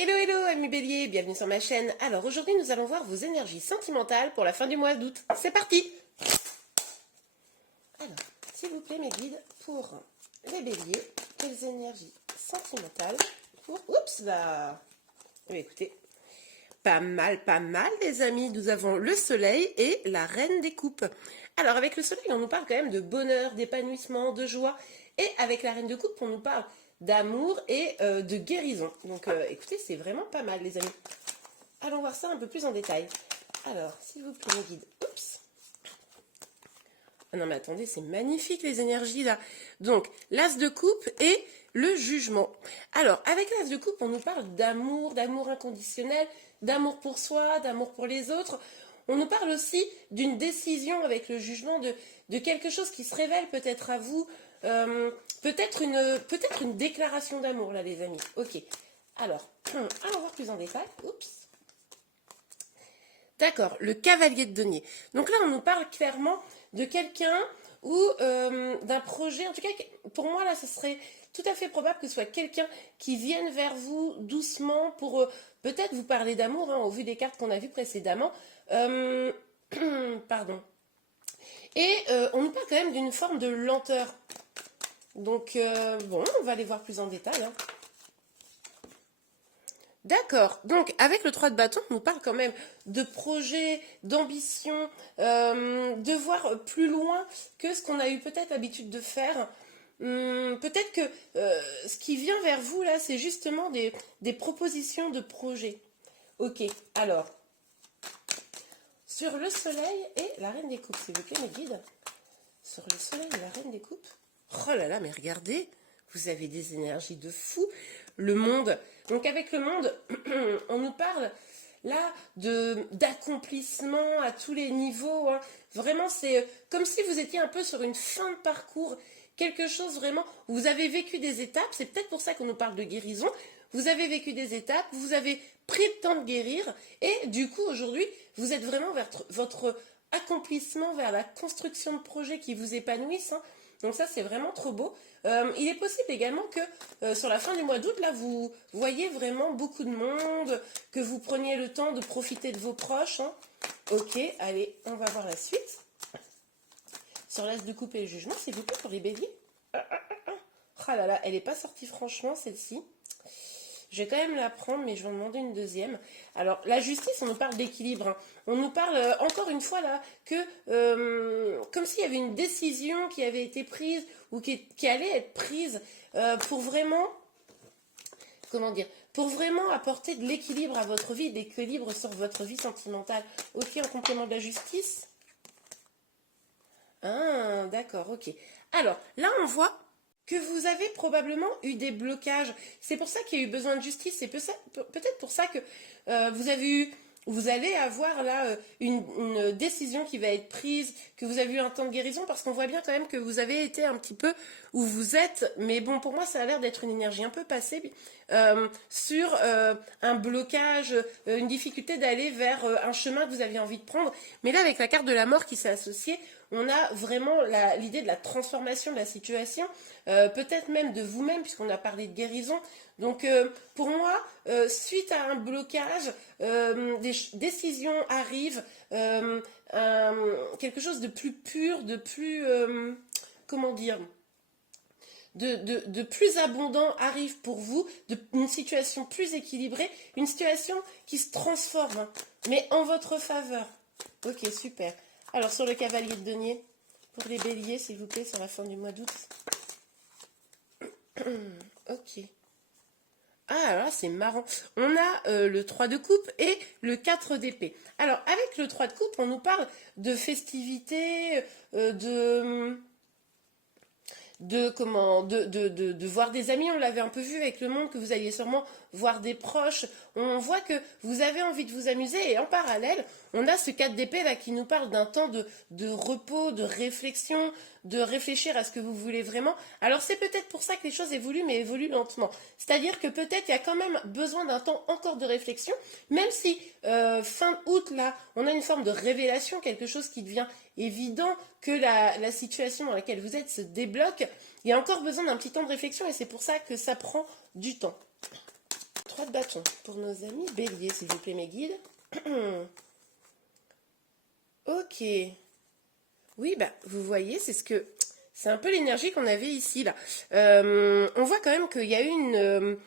Hello hello amis béliers, bienvenue sur ma chaîne. Alors aujourd'hui nous allons voir vos énergies sentimentales pour la fin du mois d'août. C'est parti. Alors, s'il vous plaît mes guides, pour les béliers, quelles énergies sentimentales pour... Oups là. Écoutez, pas mal les amis. Nous avons le soleil et la reine des coupes. Alors avec le soleil on nous parle quand même de bonheur, d'épanouissement, de joie. Et avec la reine de coupe on nous parle d'amour et de guérison. Donc écoutez, c'est vraiment pas mal les amis. Allons voir ça un peu plus en détail. Alors, s'il vous plaît mes guides. Oups. Ah non mais attendez, c'est magnifique les énergies là. Donc, l'as de coupe et le jugement. Alors, avec l'as de coupe, on nous parle d'amour, d'amour inconditionnel, d'amour pour soi, d'amour pour les autres. On nous parle aussi d'une décision avec le jugement de quelque chose qui se révèle peut-être à vous. Peut-être une déclaration d'amour là les amis. Ok. Alors, allons voir plus en détail. Oups. D'accord, le cavalier de denier. Donc là, on nous parle clairement de quelqu'un ou d'un projet. En tout cas, pour moi, là, ce serait tout à fait probable que ce soit quelqu'un qui vienne vers vous doucement pour peut-être vous parler d'amour, hein, au vu des cartes qu'on a vues précédemment. Pardon. Et on nous parle quand même d'une forme de lenteur. Donc, bon, on va aller voir plus en détail, hein. D'accord. Donc, avec le 3 de bâton, on nous parle quand même de projets, d'ambition, de voir plus loin que ce qu'on a eu peut-être l'habitude de faire. Peut-être que ce qui vient vers vous, là, c'est justement des propositions de projets. Ok, alors, sur le soleil et la reine des coupes, s'il vous plaît, mes guides. Sur le soleil et la reine des coupes. Oh là là, mais regardez, vous avez des énergies de fou. Le monde. Donc avec le monde, on nous parle là d'accomplissement à tous les niveaux, hein. Vraiment, c'est comme si vous étiez un peu sur une fin de parcours. Quelque chose vraiment, vous avez vécu des étapes. C'est peut-être pour ça qu'on nous parle de guérison. Vous avez vécu des étapes, vous avez pris le temps de guérir. Et du coup, aujourd'hui, vous êtes vraiment vers votre accomplissement, vers la construction de projets qui vous épanouissent, hein. Donc ça, c'est vraiment trop beau. Il est possible également que sur la fin du mois d'août, là, vous voyez vraiment beaucoup de monde, que vous preniez le temps de profiter de vos proches, hein. Ok, allez, on va voir la suite. Sur l'as de coupe et le jugement, s'il vous plaît, pour les béliers. Ah là là, elle n'est pas sortie franchement, celle-ci. Je vais quand même la prendre, mais je vais en demander une deuxième. Alors, la justice, on nous parle d'équilibre, hein. On nous parle, encore une fois, là, que comme s'il y avait une décision qui avait été prise ou qui allait être prise pour vraiment, comment dire, pour vraiment apporter de l'équilibre à votre vie, de l'équilibre sur votre vie sentimentale. Ok, en complément de la justice. Ah, d'accord, ok. Alors, là, on voit que vous avez probablement eu des blocages. C'est pour ça qu'il y a eu besoin de justice. C'est peut-être pour ça que vous allez avoir là une décision qui va être prise, que vous avez eu un temps de guérison, parce qu'on voit bien quand même que vous avez été un petit peu où vous êtes. Mais bon, pour moi, ça a l'air d'être une énergie un peu passée sur un blocage, une difficulté d'aller vers un chemin que vous aviez envie de prendre. Mais là, avec la carte de la mort qui s'est associée, on a vraiment l'idée de la transformation de la situation, peut-être même de vous-même, puisqu'on a parlé de guérison. Donc, pour moi, suite à un blocage, des décisions arrivent, quelque chose de plus pur, de plus, comment dire, de plus abondant arrive pour vous, une situation plus équilibrée, une situation qui se transforme, hein, mais en votre faveur. Ok, super. Alors, sur le cavalier de denier, pour les béliers, s'il vous plaît, sur la fin du mois d'août. Ok. Ah, alors là, c'est marrant. On a le 3 de coupe et le 4 d'épée. Alors, avec le 3 de coupe, on nous parle de festivités, de voir des amis. On l'avait un peu vu avec le monde, que vous alliez sûrement voir des proches. On voit que vous avez envie de vous amuser, et en parallèle on a ce 4 d'épée là qui nous parle d'un temps de repos, de réflexion, de réfléchir à ce que vous voulez vraiment. Alors c'est peut-être pour ça que les choses évoluent, mais évoluent lentement. C'est-à-dire que peut-être il y a quand même besoin d'un temps encore de réflexion, même si fin août là on a une forme de révélation, quelque chose qui devient évident, que la situation dans laquelle vous êtes se débloque. Il y a encore besoin d'un petit temps de réflexion, et c'est pour ça que ça prend du temps. 3 de bâton pour nos amis béliers, s'il vous plaît, mes guides. Ok. Oui, bah, vous voyez, c'est un peu l'énergie qu'on avait ici, là. On voit quand même qu'il y a eu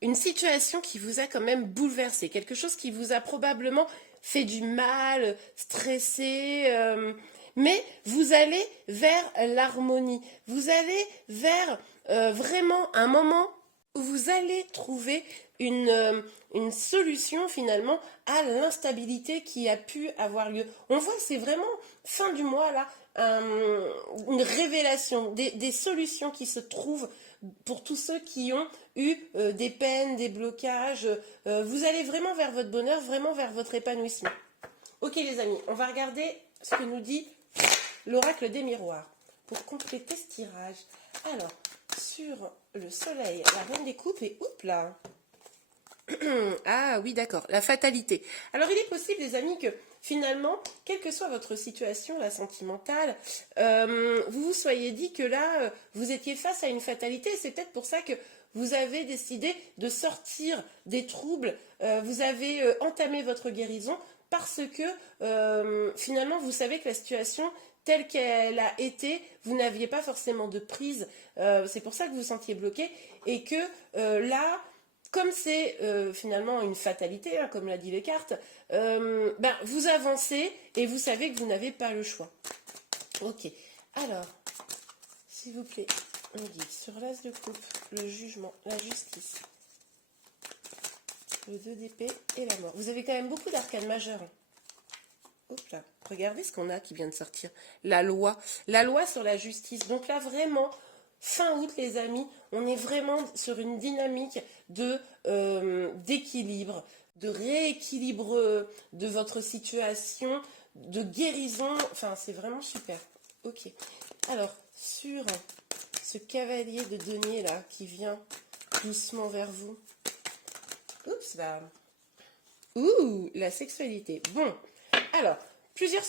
une situation qui vous a quand même bouleversé, quelque chose qui vous a probablement fait du mal, stressé, mais vous allez vers l'harmonie, vous allez vers vraiment un moment où vous allez trouver une solution finalement à l'instabilité qui a pu avoir lieu. On voit que c'est vraiment fin du mois là, une révélation, des solutions qui se trouvent pour tous ceux qui ont eu des peines, des blocages. Vous allez vraiment vers votre bonheur, vraiment vers votre épanouissement. Ok les amis, on va regarder ce que nous dit l'oracle des miroirs pour compléter ce tirage. Alors, sur le soleil, la reine des coupes et oups là. Ah oui, d'accord, la fatalité. Alors, il est possible, les amis, que finalement, quelle que soit votre situation, la sentimentale, vous vous soyez dit que là, vous étiez face à une fatalité. C'est peut-être pour ça que vous avez décidé de sortir des troubles. Vous avez entamé votre guérison parce que finalement, vous savez que la situation telle qu'elle a été, vous n'aviez pas forcément de prise. C'est pour ça que vous vous sentiez bloqué et que là, comme c'est finalement une fatalité, hein, comme l'a dit les cartes, vous avancez et vous savez que vous n'avez pas le choix. Ok, alors, s'il vous plaît, on dit sur l'as de coupe, le jugement, la justice, le 2 d'épée et la mort. Vous avez quand même beaucoup d'arcanes majeures. Hop là, regardez ce qu'on a qui vient de sortir. La loi sur la justice. Donc là, vraiment, fin août, les amis, on est vraiment sur une dynamique d'équilibre, de rééquilibre de votre situation, de guérison. Enfin, c'est vraiment super. Ok. Alors, sur ce cavalier de denier là qui vient doucement vers vous. Oups là. Ouh, la sexualité. Bon. Alors, plusieurs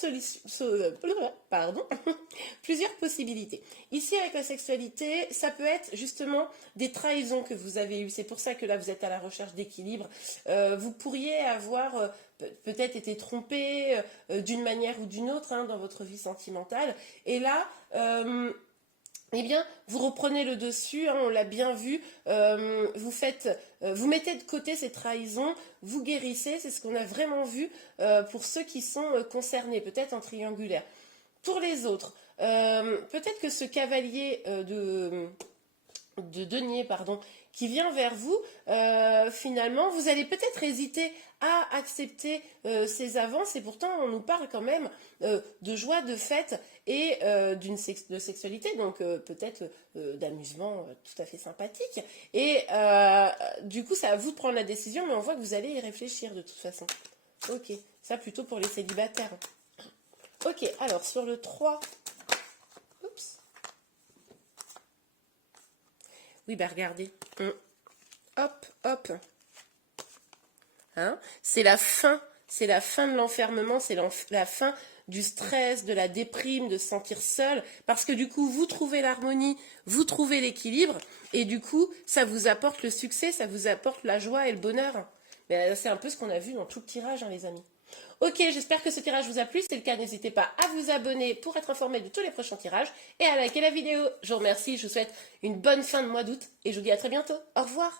possibilités. Ici, avec la sexualité, ça peut être justement des trahisons que vous avez eues. C'est pour ça que là, vous êtes à la recherche d'équilibre. Vous pourriez avoir peut-être été trompé d'une manière ou d'une autre dans votre vie sentimentale. Et là, eh bien, vous reprenez le dessus, on l'a bien vu, vous mettez de côté ces trahisons, vous guérissez, c'est ce qu'on a vraiment vu pour ceux qui sont concernés, peut-être en triangulaire. Pour les autres, peut-être que ce cavalier de denier, qui vient vers vous, finalement, vous allez peut-être hésiter à accepter ces avances, et pourtant on nous parle quand même de joie, de fête et de sexualité, donc peut-être d'amusement tout à fait sympathique. Et du coup, c'est à vous de prendre la décision, mais on voit que vous allez y réfléchir de toute façon. Ok, ça plutôt pour les célibataires. Ok, alors sur le 3... Oups. Oui, bah regardez. Hop, hop. Hein, c'est la fin de l'enfermement, c'est la fin du stress, de la déprime, de se sentir seul, parce que du coup, vous trouvez l'harmonie, vous trouvez l'équilibre, et du coup, ça vous apporte le succès, ça vous apporte la joie et le bonheur. C'est un peu ce qu'on a vu dans tout le tirage, les amis. Ok, j'espère que ce tirage vous a plu. Si c'est le cas, n'hésitez pas à vous abonner pour être informé de tous les prochains tirages et à liker la vidéo. Je vous remercie, je vous souhaite une bonne fin de mois d'août et je vous dis à très bientôt. Au revoir.